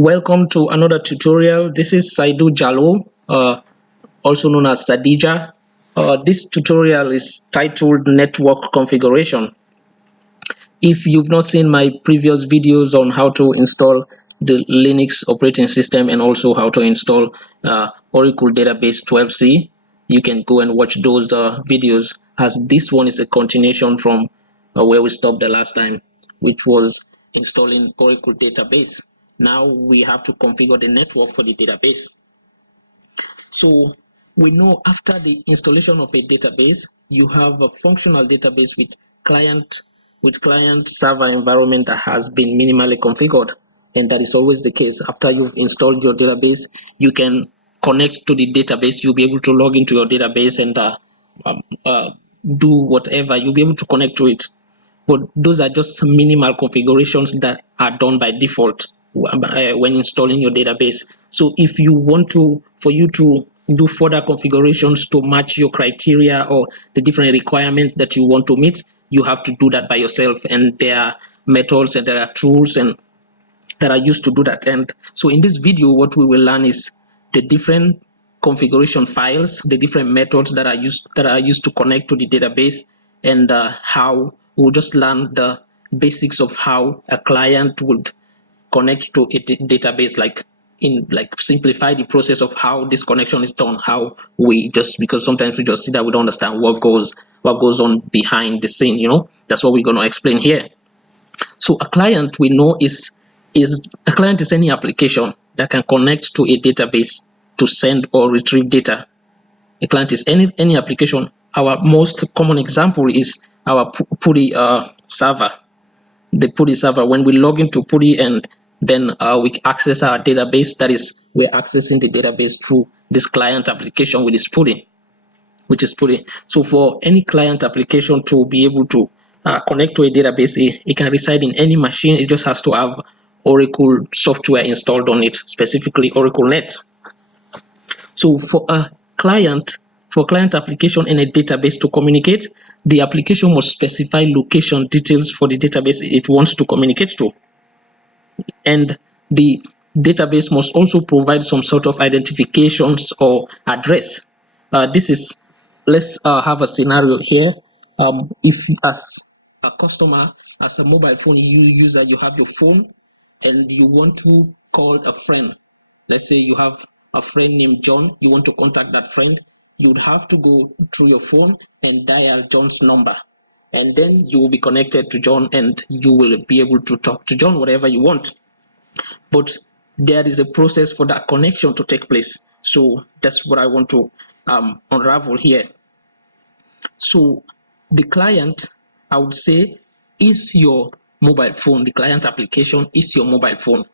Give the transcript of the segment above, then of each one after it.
Welcome to another tutorial. This is Saidu Jalo, also known as Sadija. This tutorial is titled Network Configuration. If you've not seen my previous videos on how to install the Linux operating system and also how to install Oracle Database 12c, you can go and watch those videos, as this one is a continuation from where we stopped the last time, which was installing Oracle Database. Now we have to configure the network for the database. So we know after the installation of a database, you have a functional database with client server environment that has been minimally configured, and that is always the case. After you've installed your database, you can connect to the database. You'll be able to log into your database and do whatever. You'll be able to connect to it. But those are just minimal configurations that are done by default when installing your database. So if you want to, for you to do further configurations to match your criteria or the different requirements that you want to meet, you have to do that by yourself, and there are methods and there are tools and that are used to do that. And so in this video, what we will learn is the different configuration files, the different methods that are used to connect to the database, and how we'll just learn the basics of how a client would connect to a database, like simplify the process of how this connection is done, how we just, because sometimes we just see that we don't understand what goes on behind the scene. That's what we're going to explain here. So a client, we know, is a client is any application that can connect to a database to send or retrieve data. A client is any application. Our most common example is our PuTTY server. The PuTTY server, when we log into PuTTY and then we access our database, that is, we're accessing the database through this client application which is PuTTY. So for any client application to be able to connect to a database, it can reside in any machine. It just has to have Oracle software installed on it, specifically Oracle Net. So for a client application and a database to communicate, the application must specify location details for the database it wants to communicate to. And the database must also provide some sort of identifications or address. Let's have a scenario here. If as a customer, as a mobile phone user, you have your phone and you want to call a friend. Let's say you have a friend named John. You want to contact that friend. You would have to go through your phone and dial John's number, and then you will be connected to John and you will be able to talk to John whatever you want. But there is a process for that connection to take place. So that's what I want to unravel here. So the client, I would say, is your mobile phone. The client application is your mobile phone.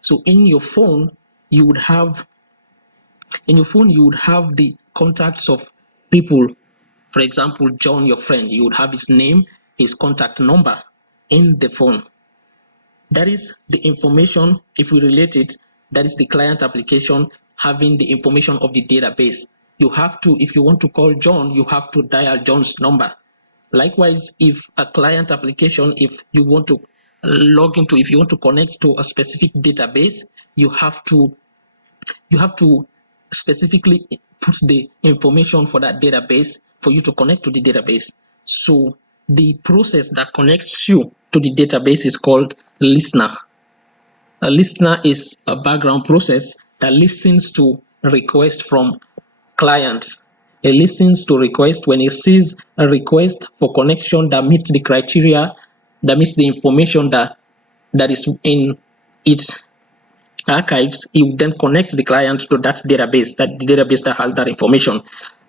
So in your phone, you would have the contacts of people. For example, John, your friend, you would have his name, his contact number in the phone. That is the information. If we relate it, that is the client application having the information of the database. You have to, if you want to call John, you have to dial John's number. Likewise, if a client application, if you want to log into, if you want to connect to a specific database, you have to specifically put the information for that database for you to connect to the database. So the process that connects you to the database is called listener. A listener is a background process that listens to requests from clients. It listens to request. When it sees a request for connection that meets the criteria, that meets the information that is in its archives, it will then connect the client to that database, the database that has that information.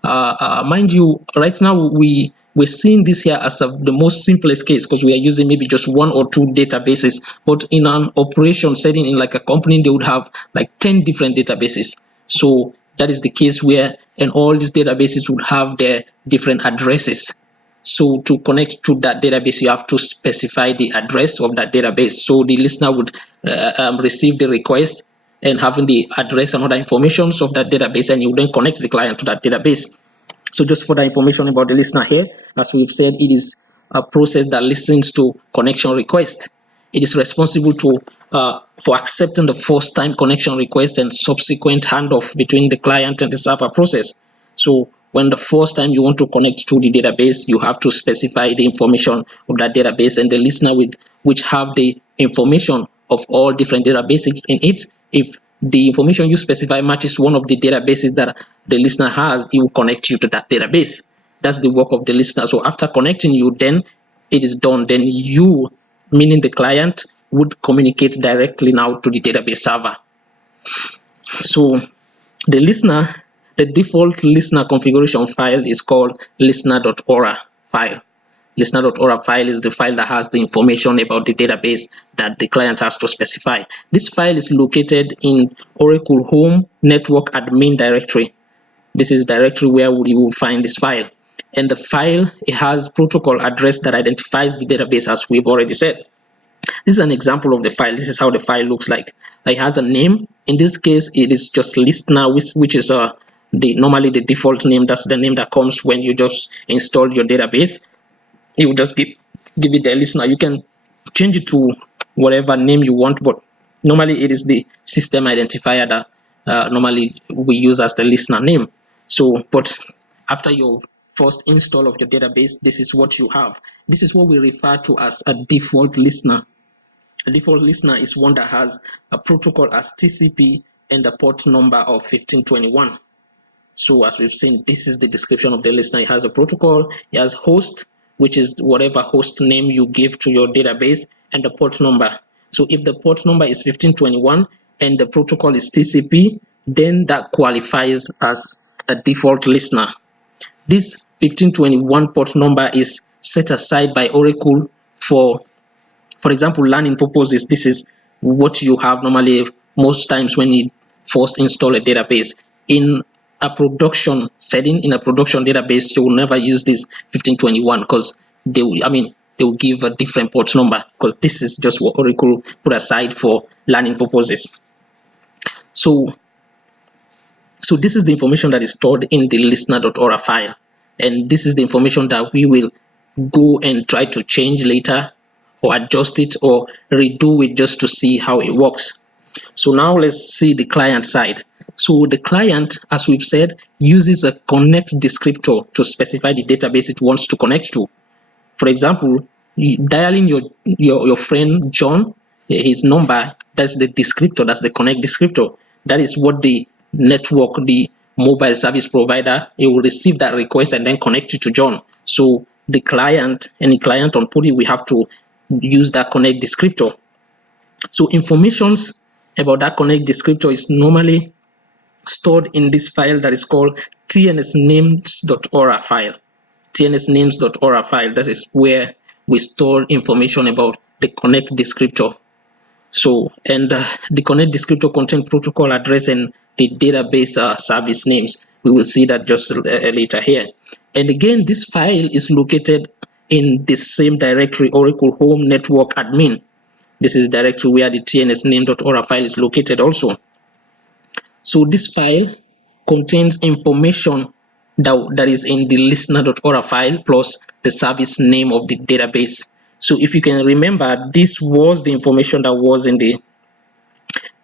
Mind you, right now we're seeing this here as the most simplest case, because we are using maybe just one or two databases. But in an operation setting, in like a company, they would have like 10 different databases. So that is the case where, and all these databases would have their different addresses. So to connect to that database, you have to specify the address of that database. So the listener would receive the request and having the address and other information of that database, and you would then connect the client to that database. So just for the information about the listener here, as we've said, it is a process that listens to connection request. it is responsible to for accepting the first time connection request and subsequent handoff between the client and the server process. So when the first time you want to connect to the database, you have to specify the information of that database, and the listener which have the information of all different databases in it. If the information you specify matches one of the databases that the listener has, it will connect you to that database. That's the work of the listener. So after connecting you, then it is done. Then you, meaning the client, would communicate directly now to the database server. So the default listener configuration file is called listener.ora file. Listener.ora file is the file that has the information about the database that the client has to specify. This file is located in Oracle Home Network Admin directory. This is directory where you will find this file. And the file, it has protocol address that identifies the database, as we've already said. This is an example of the file. This is how the file looks like. It has a name. In this case, it is just listener, which is normally the default name. That's the name that comes when you just install your database. You just give it the listener. You can change it to whatever name you want, but normally it is the system identifier that normally we use as the listener name. So, but after your first install of your database, this is what you have. This is what we refer to as a default listener. A default listener is one that has a protocol as TCP and a port number of 1521. So as we've seen, this is the description of the listener. It has a protocol, it has host, which is whatever host name you give to your database, and the port number. So if the port number is 1521 and the protocol is TCP, then that qualifies as a default listener. This 1521 port number is set aside by Oracle for example, learning purposes. This is what you have normally most times when you first install a database. In a production setting, in a production database, you will never use this 1521 because they will give a different port number, because this is just what Oracle put aside for learning purposes. So this is the information that is stored in the listener.ora file, and this is the information that we will go and try to change later, or adjust it, or redo it just to see how it works. So now let's see the client side. So the client, as we've said, uses a connect descriptor to specify the database it wants to connect to. For example, dialing your friend John, his number, that's the descriptor, that's the connect descriptor. That is what the network, the mobile service provider, it will receive that request and then connect you to John. So the client, any client on PuTTY, we have to use that connect descriptor. So informations about that connect descriptor is normally stored in this file that is called tnsnames.ora file. tnsnames.ora file, that is where we store information about the connect descriptor. So, and the connect descriptor contains protocol address and the database service names. We will see that just later here. And again, this file is located in the same directory, Oracle Home Network Admin. This is directory where the tnsname.ora file is located also. So this file contains information that is in the listener.ora file plus the service name of the database. So if you can remember, this was the information that was in the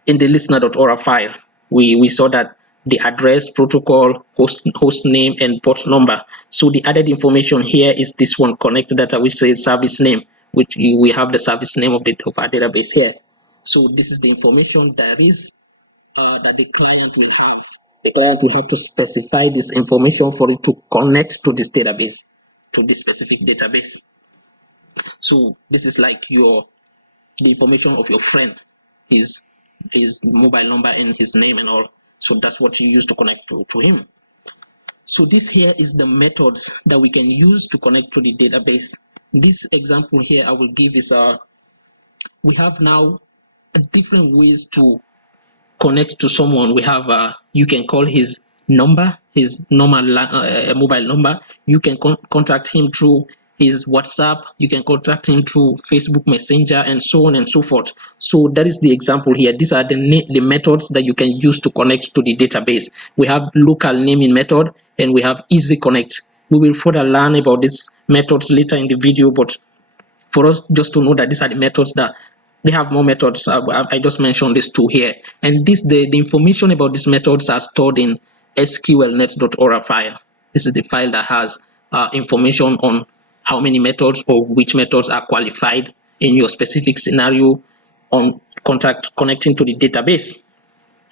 listener.ora file. We saw that the address, protocol, host name, and port number. So the added information here is this one, connect data, which says service name, which we have the service name of our database here. So this is the information that is that the client will have. The client will have to specify this information for it to connect to this database, to this specific database. So this is like the information of your friend, his mobile number and his name and all. So that's what you use to connect to him. So this here is the methods that we can use to connect to the database. This example here I will give is we have now different ways to connect to someone. We have you can call his number, his normal mobile number. You can contact him through his WhatsApp. You can contact him through Facebook Messenger, and so on and so forth. So that is the example here. These are the methods that you can use to connect to the database. We have local naming method and we have easy connect. We will further learn about these methods later in the video, but for us just to know that these are the methods that They have more methods. I just mentioned these two here, and the information about these methods are stored in sqlnet.ora file. This is the file that has information on how many methods or which methods are qualified in your specific scenario on connecting to the database.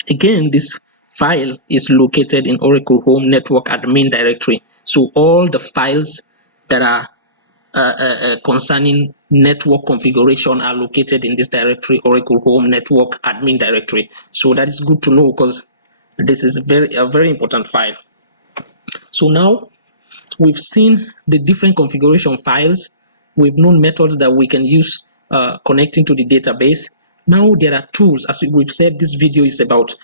Again, this file is located in Oracle Home Network Admin Directory. So all the files that are concerning network configuration are located in this directory, Oracle Home Network Admin Directory. So that is good to know, because this is a very important file. So now we've seen the different configuration files. We've known methods that we can use connecting to the database. Now there are tools. As we've said, this video is about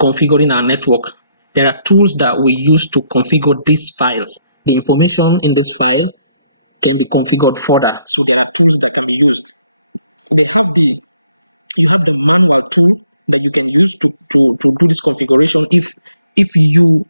configuring our network. There are tools that we use to configure these files. The information in this file can be configured further. So there are tools that can be used. You have the manual tool that you can use to do this configuration. If you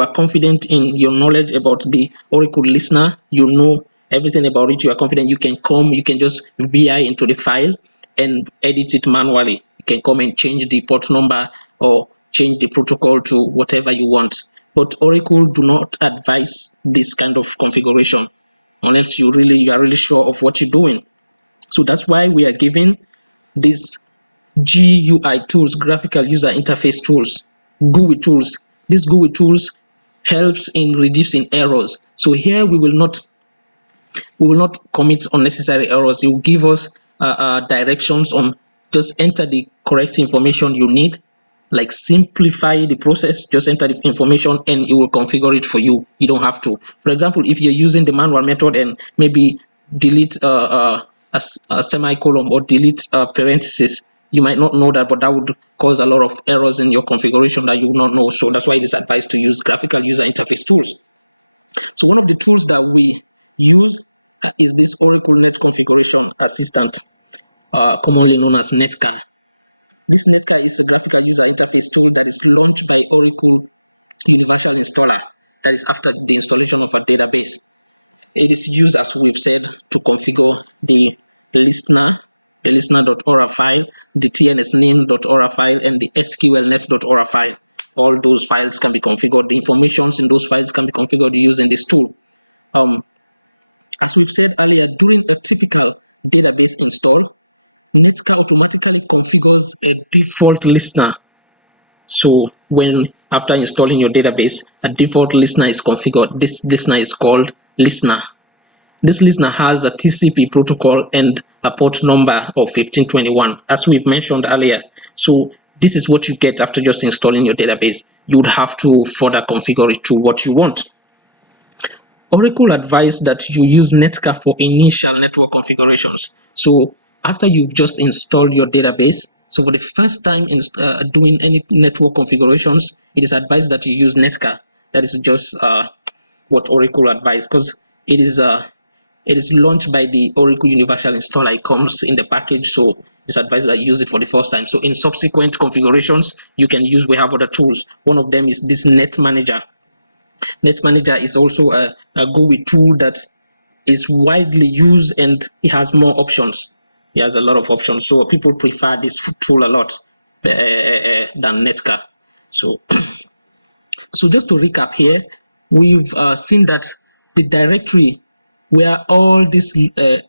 are confident in your knowledge about the Oracle listener, you know everything about it, you are confident, you can just VI into the file and edit it manually. You can come and change the port number or change the protocol to whatever you want. But Oracle do not advise this kind of configuration unless you are really sure of what you're doing. So that's why we are giving these GUI tools, graphical user interface tools, GUI tools. These GUI tools helps in reducing errors. So here we will not commit unnecessary errors. It will give us directions on just enter the correct information you need, like simplify the process. Just enter the information and it will configure it for you. You don't have to. For example, if you're using the manual method and maybe delete a semicolon or delete parentheses, you might not know that, but that would cause a lot of errors in your configuration that you will not know. So that's why it is advised to use graphical user interface tools. So one of the tools that we use is this Oracle Net Configuration Assistant, commonly known as netca. This netca is a graphical user interface tool that is launched by Oracle Universal Installer, that is after the installation of a database. It is used, as we've said, to configure the listener.ora file, the tnsname.ora file, and the sqlnet.ora file. All those files can be configured. The information in those files can be configured using this tool. As we've said earlier, during a typical database install, netca automatically configures a default listener. So after installing your database, a default listener is configured. This listener is called listener. This listener has a TCP protocol and a port number of 1521, as we've mentioned earlier. So this is what you get after just installing your database. You would have to further configure it to what you want. Oracle advised that you use netca for initial network configurations. So after you've just installed your database, so for the first time in doing any network configurations, it is advised that you use netca. That is just what Oracle advised, because it is launched by the Oracle Universal Installer. It comes in the package, so it's advised that you use it for the first time. So in subsequent configurations, we have other tools. One of them is this netmgr. Netmgr is also a GUI tool that is widely used, and it has more options. It has a lot of options, so people prefer this tool a lot than netca. So just to recap here, we've seen that the directory where all these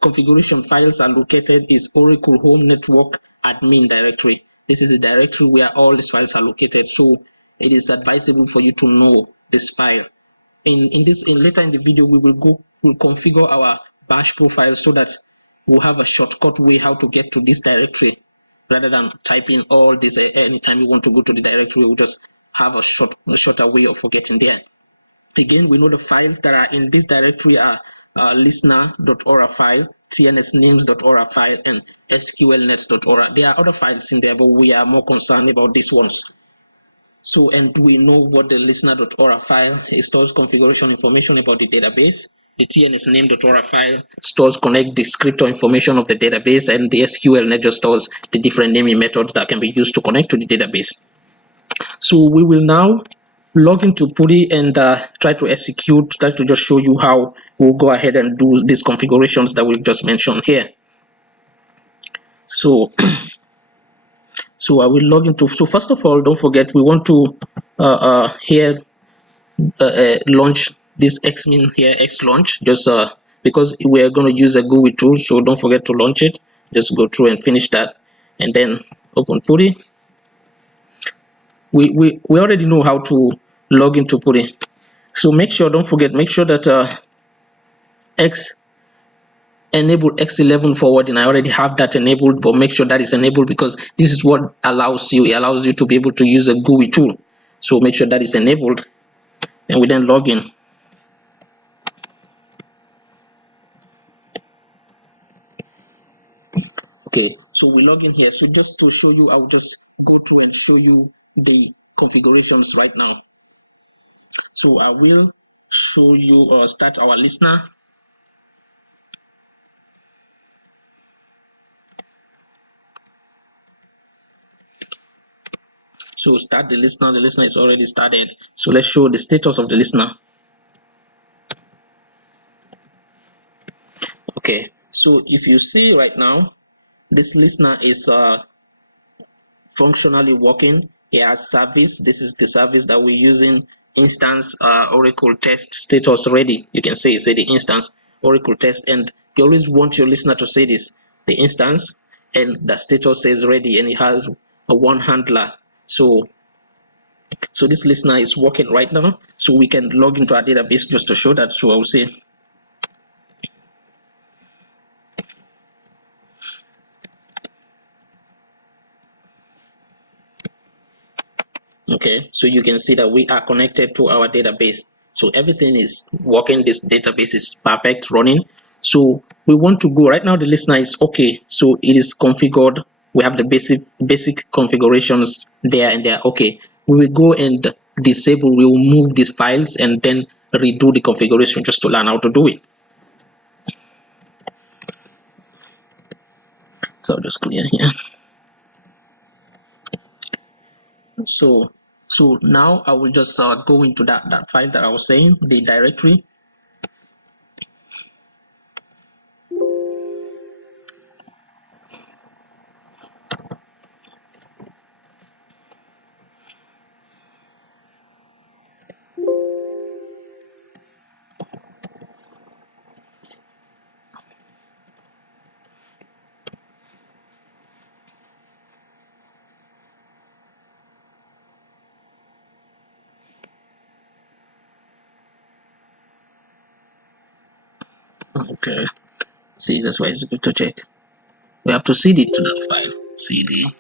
configuration files are located is Oracle Home Network Admin Directory. This is the directory where all these files are located. So it is advisable for you to know this file. Later in the video, we'll configure our bash profile so that we'll have a shortcut way how to get to this directory, rather than typing all this anytime we want to go to the directory. We'll just have a shorter way of getting there. Again, we know the files that are in this directory are listener.ora file, tnsnames.ora file, and sqlnet.ora. There are other files in there, but we are more concerned about these ones. So, and we know what the listener.ora file stores configuration information about the database. The tnsname.ora file stores connect descriptor information of the database, and the SQLnet just stores the different naming methods that can be used to connect to the database. So we will now log into PuTTY and try to just show you how we'll go ahead and do these configurations that we've just mentioned here. So so I will log into. So first of all, don't forget we want to here launch this xmin here, x launch, just because we are going to use a GUI tool, so don't forget to launch it. Just go through and finish that, and then open PuTTY. We already know how to log into PuTTY, so don't forget, make sure that x enable x11 forwarding. I already have that enabled, but make sure that is enabled, because this is what allows you, it allows you to be able to use a GUI tool. So make sure that is enabled, and we then log in. Okay, so we log in here. So just to show you, I'll just go through and show you the configurations right now. So I will show you start our listener. So start the listener. The listener is already started. So let's show the status of the listener. Okay, so if you see right now, this listener is functionally working. It has service. This is the service that we're using. Instance Oracle test status ready. You can see the instance Oracle test, and you always want your listener to say this, the instance, and the status says ready, and it has a one handler. So this listener is working right now. So we can log into our database just to show that. So I'll say okay, so you can see that we are connected to our database, so everything is working. This database is perfect, running. So we want to go right now. The listener is okay, so it is configured. We have the basic configurations there, and they are okay. We will go and disable, we will move these files and then redo the configuration just to learn how to do it. So I'll just clear here. So now I will just go into that file that I was saying, the directory. Okay, see, that's why it's good to check. We have to cd to that file, cd.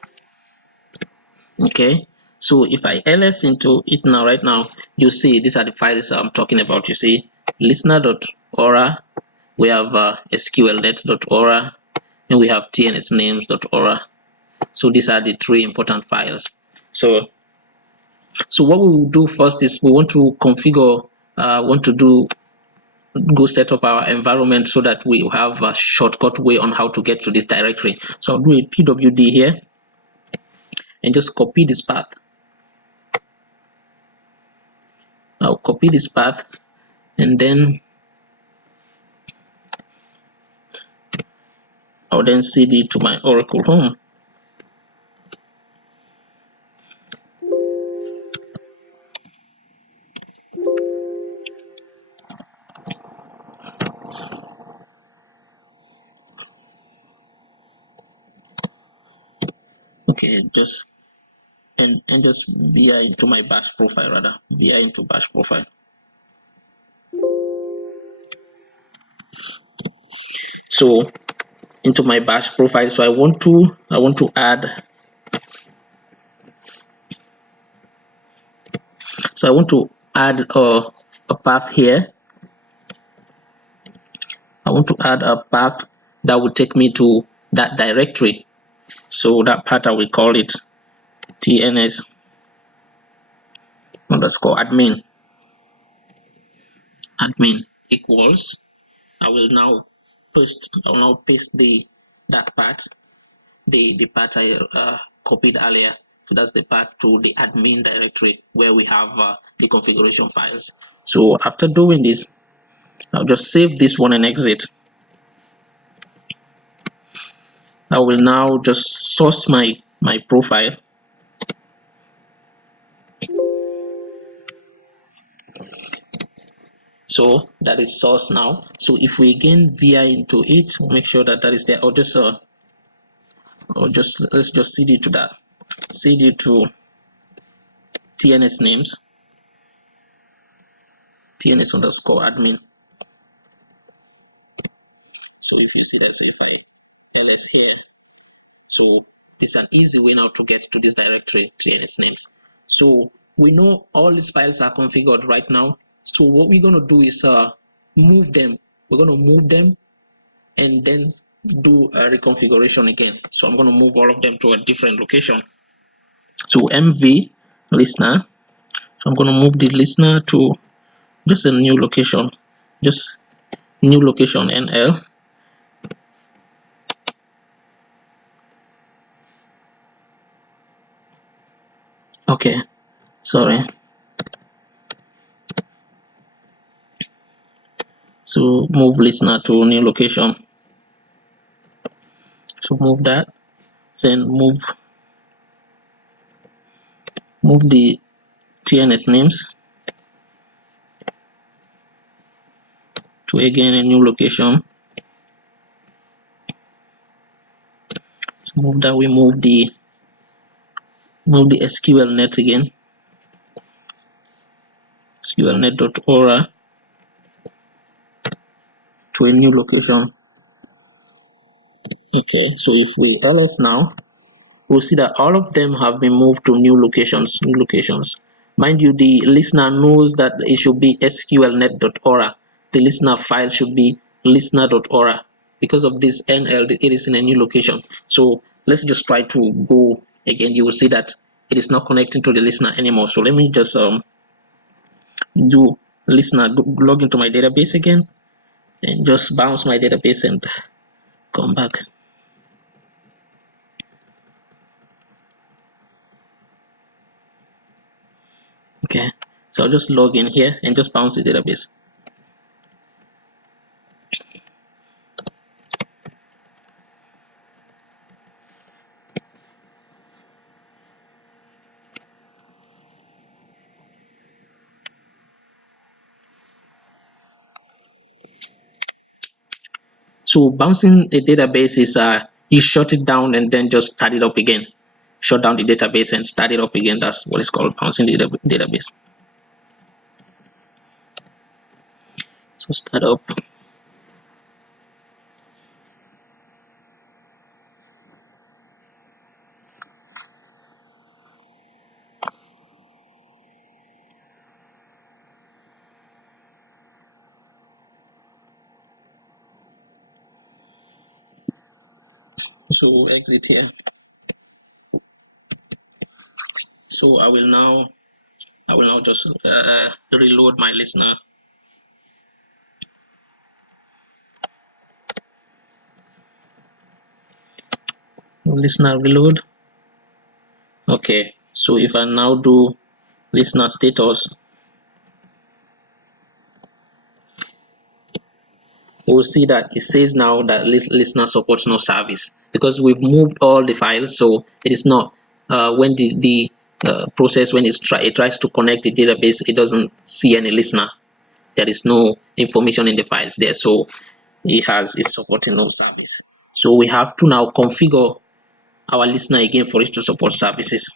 Okay, so if I ls into it now, right now, you see these are the files I'm talking about. You see listener.ora, we have sqlnet.ora, and we have tnsnames.ora. So these are the three important files. So what we will do first is we want to configure, go set up our environment so that we have a shortcut way on how to get to this directory. So I'll do a pwd here and just copy this path. I'll copy this path, and then I'll then cd to my Oracle home. Okay, just and just vi into my bash profile, rather vi into bash profile. So into my bash profile, so I want to add, so I want to add a path here. I want to add a path that will take me to that directory. So that path, I will call it tns underscore admin equals, I will now paste that path, the path I copied earlier. So that's the path to the admin directory where we have the configuration files. So after doing this, I'll just save this one and exit. I will now just source my profile. So that is source now. So if we again vi into it, we'll make sure that that is there, or just let's just cd to that, cd to tns names, tns underscore admin. So if you see that, so if I ls here, so it's an easy way now to get to this directory, tns names. So we know all these files are configured right now. So what we're going to do is move them. We're going to move them and then do a reconfiguration again. So I'm going to move all of them to a different location. So mv listener. So I'm going to move the listener to just a new location, just new location nl. Okay, sorry. So move listener to new location. So move that, then move the TNS names to again a new location. So move that, we move the SQL net again, sqlnet.aura to a new location. Okay, so if we ls now, we'll see that all of them have been moved to new locations. Mind you, the listener knows that it should be sqlnet.aura. The listener file should be listener.aura. Because of this nl, it is in a new location. So let's just try to go again. You will see that it is not connecting to the listener anymore. So let me just do listener, log into my database again, and just bounce my database and come back. Okay, so I'll just log in here and just bounce the database. So bouncing a database is you shut it down and then just start it up again. Shut down the database and start it up again. That's what it's called, bouncing the database. So start up. So exit here. So I will now just reload my listener. Listener reload. Okay, so if I now do listener status, we'll see that it says now that listener supports no service, because we've moved all the files. So it is not when the process, when it tries to connect the database, it doesn't see any listener. There is no information in the files there, so it's supporting no service. So we have to now configure our listener again for it to support services.